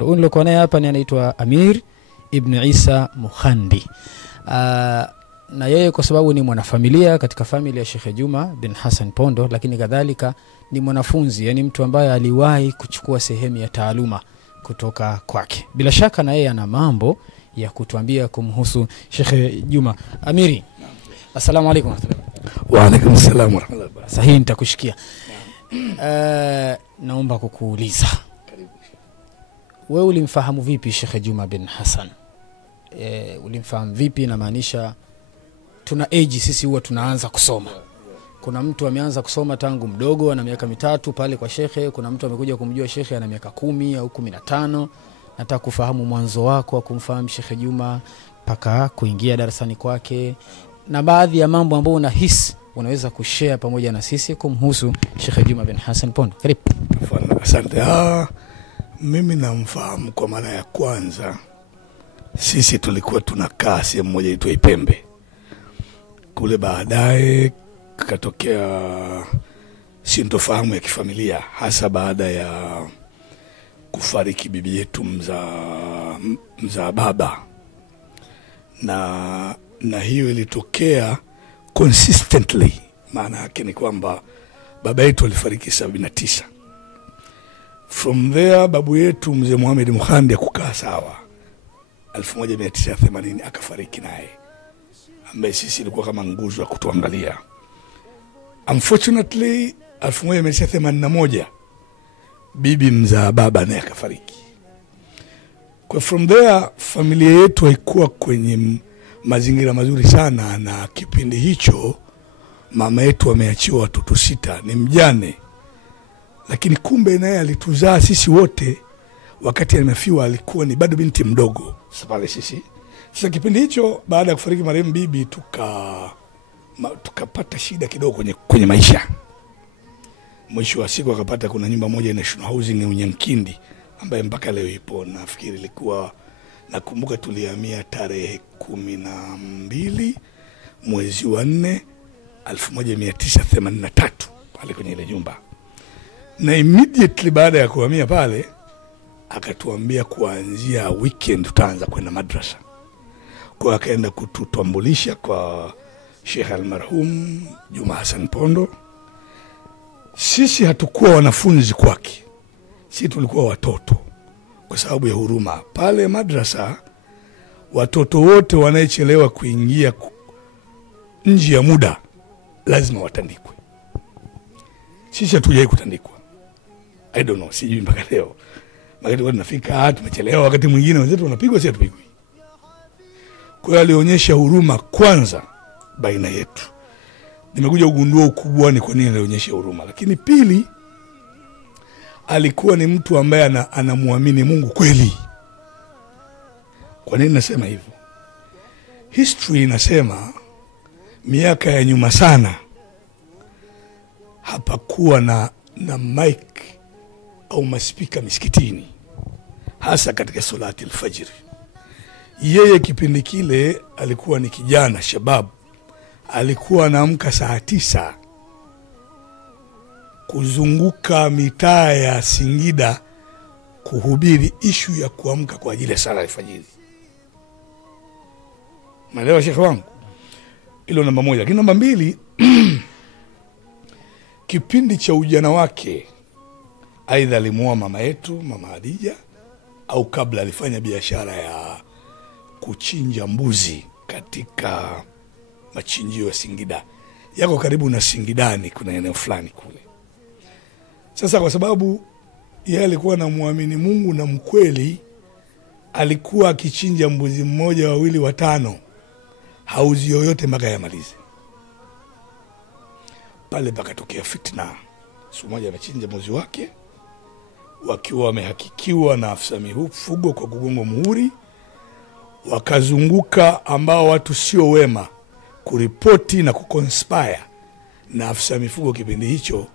Pondo. Nilikuwa naye hapa ni anaitwa Amir Ibn Isa Mukhandi. Na yeye kwa sababu ni mwanafamilia katika familia ya Sheikh Juma bin Hassan Pondo, lakini kadhalika ni mwanafunzi, yani mtu ambaye aliwahi kuchukua sehemu ya taaluma kutoka kwake. Bila shaka na yeye ana mambo ya kutuambia kumhusu Sheikh Juma. Amiri, assalamu alaykum. Wa alaykum assalam wa rahmatullahi wa barakatuh. Sahihi, nitakushikia. Naomba kukuuliza, wewe ulimfahamu vipi Sheikh Juma bin Hassan? Ulimfahamu vipi? Na maanisha tuna age sisi huwa tunaanza kusoma. Kuna mtu ameanza kusoma tangu mdogo ana miaka 3 pale kwa shekhe, kuna mtu amekuja kumjua shekhe ana miaka 10 au 15. Nataka kufahamu mwanzo wako wa kumfahamu Sheikh Juma paka kuingia darasani kwake, na baadhi ya mambo ambayo unahisi unaweza kushare pamoja na sisi kumhusu Sheikh Juma bin Hassan Pondo. Karibu. Asante. Mimi namfahamu kwa mara ya kwanza. Sisi tulikuwa tunakaa sehemu moja inaitwa Ipembe. Kule baadaye katokea sintofahamu ya kifamilia, hasa baada ya kufariki bibi yetu mzaa baba. Na hiyo ilitokea consistently. Maana yake ni kwamba baba yetu alifariki 79. From there babu yetu mzee Muhammad Mukhandi kukaa sawa 1980 akafariki naye, ambaye sisi ilikuwa kama nguzo ya kutuangalia. Unfortunately 1981 bibi mzaa baba naye akafariki. Kwa from there familia yetu haikuwa kwenye mazingira mazuri sana, na kipindi hicho mama yetu ameachiwa watoto 6, ni mjane. Lakini kumbe naye alituzaa sisi wote. Wakati amefiwa alikuwa ni bado binti mdogo. Sasa sisi kipindi hicho baada ya kufariki marehemu bibi tukapata shida kidogo kwenye maisha. Mwisho wa siku akapata kuna nyumba moja National Housing Unyankindi ambaye mpaka leo ipo. Nafikiri ilikuwa, nakumbuka tulihamia tarehe 12 mwezi wa 4 1983 pale kwenye ile nyumba. Na immediately baada ya kuhamia pale akatuambia kuanzia weekend tutaanza kwenda madrasa. Kwa akaenda kututambulisha kwa Sheikh almarhum Juma Hassan Pondo. Sisi hatukuwa wanafunzi kwake, sisi tulikuwa watoto kwa sababu ya huruma. Pale madrasa watoto wote wanayechelewa kuingia nje ya muda lazima watandikwe. Sisi hatujai kutandikwa. I don't know, sijui mpaka leo. Wakati tunafika tumechelewa, wakati mwingine wenzetu wanapigwa, sisi tupigwi. Kwa hiyo alionyesha huruma kwanza baina yetu. Nimekuja kugundua ukubwa ni kwa nini alionyesha huruma. Lakini pili, alikuwa ni mtu ambaye anamuamini Mungu kweli. Kwa nini nasema hivyo? History inasema miaka ya nyuma sana hapakuwa na mic au maspika misikitini, hasa katika salati al-fajr. Yeye kipindi kile alikuwa ni kijana shabab, alikuwa anaamka saa 9 kuzunguka mitaa ya Singida kuhubiri ishu ya kuamka kwa ajili ya sala al-fajr. Maelewa Sheikh wangu? Hilo namba 1. Lakini namba 2 kipindi cha ujana wake aidha alimuoa mama yetu, mama Hadija, au kabla alifanya biashara ya kuchinja mbuzi katika machinjio ya Singida. Yako karibu na Singidani, kuna eneo fulani kule. Sasa kwa sababu yeye alikuwa na muamini Mungu na mkweli, alikuwa akichinja mbuzi mmoja, 2, 5, hauzi yoyote mpaka yamalize. Pale pakatokea fitna. Siku moja amechinja mbuzi wake, wakiwa wamehakikiwa na afisa mifugo kwa kugongwa muhuri, wakazunguka ambao watu sio wema kuripoti na kuconspire na afisa mifugo kipindi hicho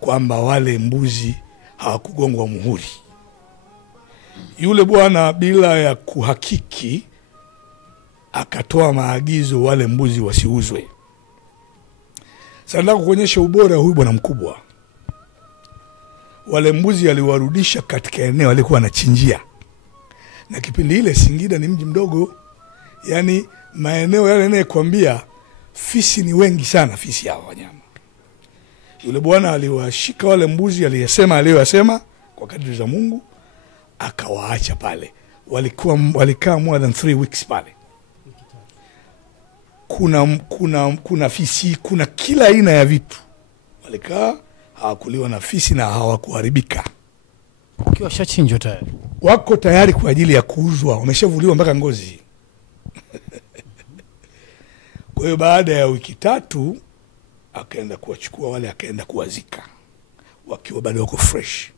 kwamba wale mbuzi hawakugongwa muhuri. Yule bwana bila ya kuhakiki akatoa maagizo wale mbuzi wasiuzwe. Sasa nataka kuonyesha ubora huyu bwana mkubwa. Wale mbuzi aliwarudisha katika eneo alikuwa anachinjia na kipindi ile Singida ni mji mdogo, yani maeneo yale ninayokuambia fisi ni wengi sana, fisi hao wanyama. Yule bwana aliwashika wale mbuzi, aliyosema kwa kadri za Mungu, akawaacha pale. Walikaa more than 3 weeks pale. Kuna fisi, kuna kila aina ya vitu. Walikaa, hawakuliwa na fisi na hawakuharibika. Ukiwa shachinjwa tayari. Wako tayari kwa ajili ya kuuzwa, wameshavuliwa mpaka ngozi. Kwa hiyo baada ya wiki 3 akaenda kuwachukua wale, akaenda kuwazika wakiwa bado wako fresh.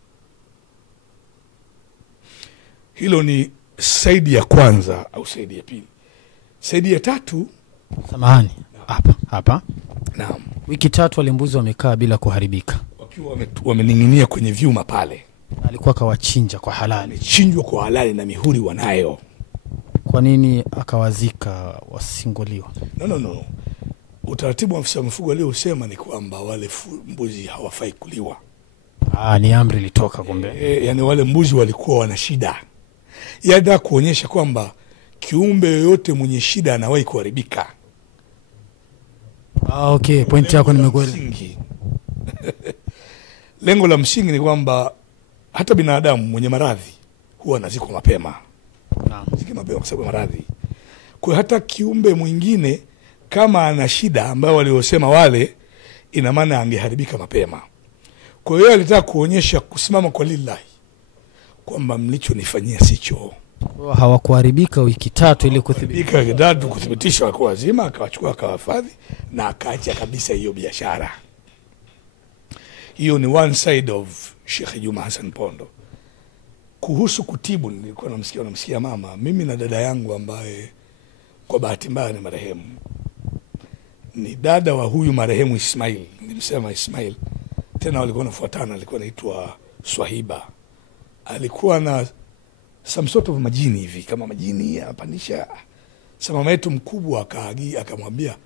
Hilo ni saidi ya kwanza au saidi ya pili. Saidi ya 3, samahani, hapa. Naam. Wiki 3 wale mbuzi wamekaa bila kuharibika. Wakiwa wamening'inia kwenye vyuma pale. Alikuwa kawachinja kwa halali. Chinjwa kwa halali na mihuri wanayo. Kwa nini akawazika wasingoliwa? No. Utaratibu wa afisa mifugo aliyosema ni kwamba wale mbuzi hawafai kuliwa. Ni amri ilitoka kumbe. Yani wale mbuzi walikuwa wana shida. Yada kuonyesha kwamba kiumbe yoyote mwenye shida anawahi kuharibika. Okay, point yako nimekuelewa. Lengo la msingi ni kwamba hata binadamu mwenye maradhi huwa anazikwa mapema. Naam. Ziki mapema kwa sababu maradhi. Kwa hata kiumbe mwingine kama ana shida ambayo waliosema wale, ina maana angeharibika mapema. Kwa hiyo alitaka kuonyesha kusimama kwa lillahi, kwamba mlichonifanyia sicho. Hawakuharibika wiki 3 ili kuthibitisha wako wazima, akawachukua akawafadhi na akaacha kabisa hiyo biashara. Hiyo ni one side of Sheikh Juma Hassan Pondo. Kuhusu kutibu, nilikuwa namsikia mama, mimi na dada yangu ambaye kwa bahati mbaya ni marehemu. Ni dada wa huyu marehemu Ismail, nilimsema Ismail. Tena walikuwa nafuatana, alikuwa anaitwa Swahiba. Alikuwa na some sort of majini hivi, kama majini anapandisha. Sasa mama yetu mkubwa akamwambia,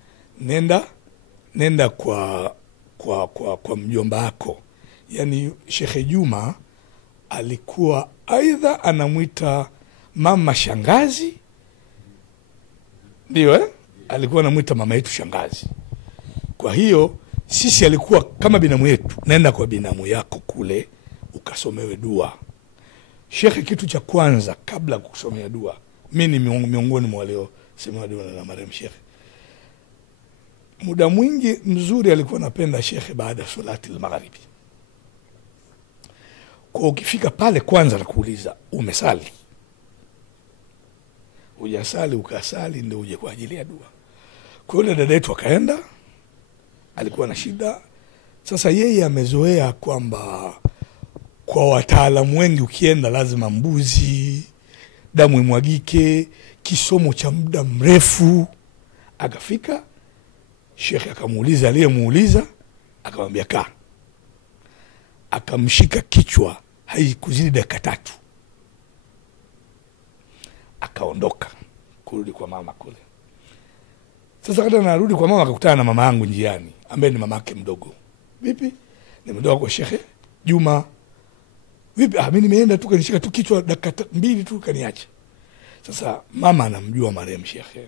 nenda kwa mjomba wako. Yani Sheikh Juma alikuwa aidha anamuita mama shangazi, ndio alikuwa anamuita mama yetu shangazi. Kwa hiyo sisi alikuwa kama binamu yetu, nenda kwa binamu yako kule ukasomewe dua. Sheikh, kitu cha kwanza kabla kusomea dua, mimi ni miongoni mwa walio sema dua na marehemu Sheikh. Muda mwingi mzuri alikuwa anapenda Sheikh baada ya salati al-maghribi. Kwa ukifika pale kwanza nakuuliza, umesali? Hujasali ukasali ndio uje kwa ajili ya dua. Kwa hiyo dada yetu akaenda, alikuwa na shida. Sasa yeye amezoea kwamba kwa wataalamu wengi ukienda lazima mbuzi, damu imwagike, kisomo cha muda mrefu. Akafika, Sheikh akamuuliza, aliyemuuliza akamwambia kaa. Akamshika kichwa, haikuzidi dakika 3. Akaondoka kurudi kwa mama kule. Sasa kada narudi kwa mama, akakutana na mama yangu njiani, ambaye ni mamake mdogo. Vipi? Nimetoka kwa Sheikh Juma. Vipi? Mimi nimeenda tu kanishika tu kichwa dakika 2 tu kaniacha. Sasa mama anamjua marehemu Sheikh.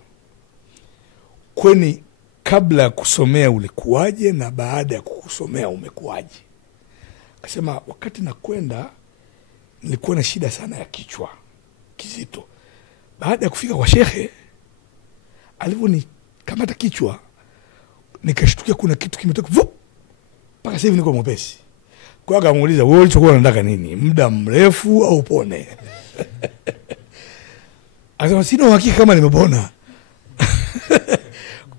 Kwani kabla ya kusomea ulikuwaje na baada ya kukusomea umekuwaje? Akasema wakati nakwenda nilikuwa na shida sana ya kichwa kizito. Baada ya kufika kwa Sheikh, alivyonikamata kichwa nikashtukia kuna kitu kimetoka mpaka sasa hivi niko mwepesi. Kwa hiyo akamuuliza, wewe ulichokuwa unataka nini? Muda mrefu au pone? Akasema sina uhakika kama nimepona.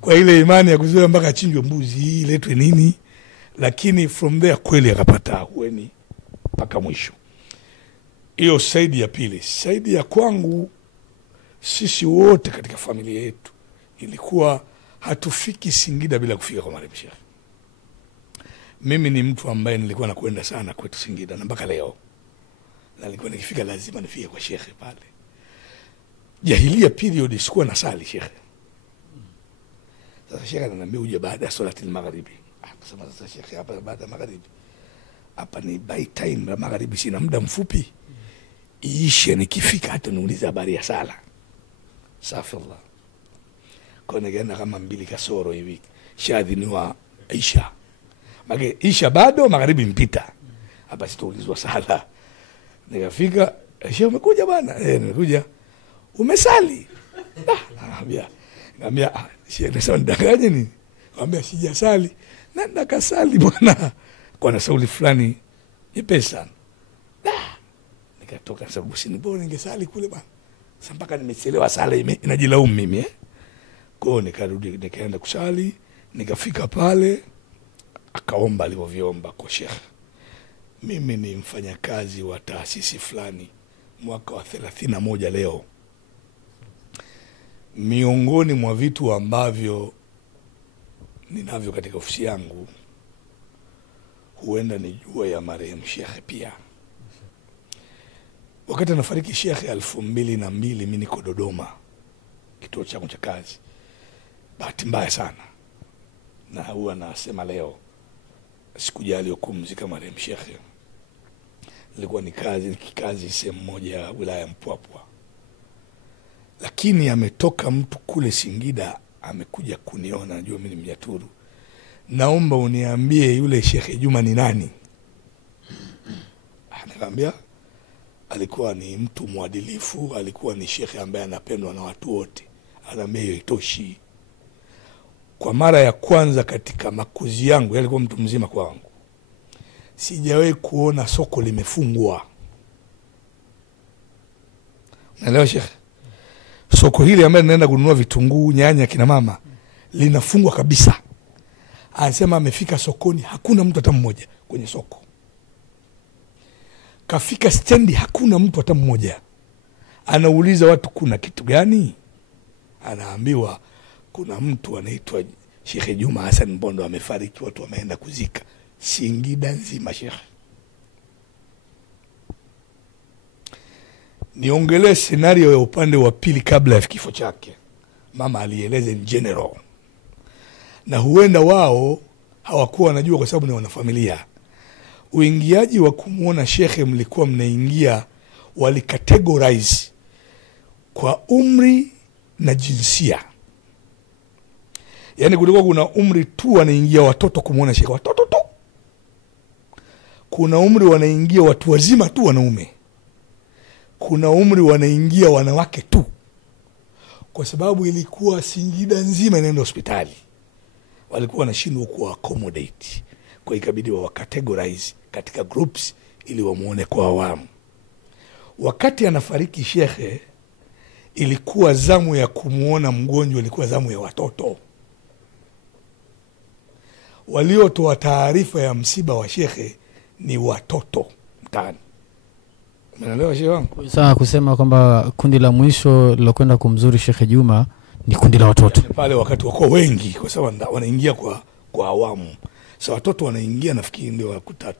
Kwa ile imani ya kuzoea mpaka achinjwe mbuzi iletwe nini, lakini from there kweli akapata ahueni mpaka mwisho. Hiyo saidi ya pili. Saidi ya kwangu, sisi wote katika familia yetu ilikuwa hatufiki Singida bila kufika kwa marehemu Sheikh. Mimi ni mtu ambaye nilikuwa nakwenda sana kwetu Singida na mpaka leo. Na nilikuwa nikifika lazima nifike kwa Sheikh pale. Jahiliya period sikuwa na sali Sheikh. Sasa Sheikh ananiambia uje baada ya salati al-maghribi. Akasema sasa Sheikh, hapa baada ya magharibi, hapa ni by time la magharibi, sina muda mfupi. iishe, nikifika hata niulize habari ya sala. Safillah. Kwa nikaenda kama 2 kasoro hivi, shaadhiniwa isha. Mage isha bado, magharibi mpita. Hapa sitaulizwa sala. Nikafika, shehe umekuja bana? Nimekuja. Umesali? Ngambia shehe nasema ndanganye nini? Ngambia sijasali. Nenda kasali bwana. Kwa na sauli fulani nyepesi sana. Nikatoka sababu si bora ningesali kule bwana. Sasa mpaka nimechelewa sala inajilaumu mimi Kwa nikarudi nikaenda kusali, nikafika pale akaomba alivyoviomba kwa shehe. Mimi ni mfanyakazi wa taasisi fulani mwaka wa 31 leo. Miongoni mwa vitu ambavyo ninavyo katika ofisi yangu huenda ni jua ya marehemu Sheikh pia. Wakati anafariki Sheikh 2002 mimi niko Dodoma, kituo changu cha kazi. Bahati mbaya sana, na huwa nasema leo, sikujali kumzika marehemu Sheikh. Ilikuwa ni kikazi sehemu moja wilaya Mpwapwa. Lakini ametoka mtu kule Singida amekuja kuniona, najua mimi ni Mnyaturu. Naomba uniambie yule Sheikh Juma ni nani? Nikamwambia alikuwa ni mtu mwadilifu, alikuwa ni Sheikh ambaye anapendwa na watu wote. Anaambia hiyo itoshi. Kwa mara ya kwanza katika makuzi yangu, alikuwa mtu mzima kwangu, sijawahi kuona soko limefungwa. Naelewa Sheikh? Soko hili ambaye naenda kununua vitunguu, nyanya, kina mama, linafungwa kabisa. Anasema amefika sokoni, hakuna mtu hata mmoja kwenye soko. Kafika stendi, hakuna mtu hata mmoja. Anauliza watu kuna kitu gani? Anaambiwa kuna mtu anaitwa Sheikh Juma Hassan Mbondo amefariki, watu wameenda kuzika. Singida nzima Sheikh. Niongelee scenario ya upande wa pili kabla ya kifo chake. Mama alieleza in general. Na huenda wao hawakuwa wanajua kwa sababu ni wanafamilia. Uingiaji wa kumuona Sheikh mlikuwa mnaingia, walikategorize kwa umri na jinsia. Yaani kulikuwa kuna umri tu wanaingia watoto kumuona Sheikh, watoto tu. Kuna umri wanaingia watu wazima tu wanaume. Kuna umri wanaingia wanawake tu. Kwa sababu ilikuwa Singida nzima inaenda hospitali. Walikuwa wanashindwa ku accommodate. Kwa ikabidi wa categorize katika groups ili wamuone kwa awamu. Wakati anafariki Sheikh, ilikuwa zamu ya kumuona mgonjwa, ilikuwa zamu ya watoto. Waliotoa taarifa ya msiba wa Sheikh ni watoto mtaani. Umeelewa Sheikh wangu? Sasa kusema kwamba kundi la mwisho lilokwenda kumzuri Sheikh Juma ni kundi la watoto. Pale wakati wako wengi kwa sababu wanaingia kwa awamu. Sasa watoto wanaingia, nafikiri ndio wakutata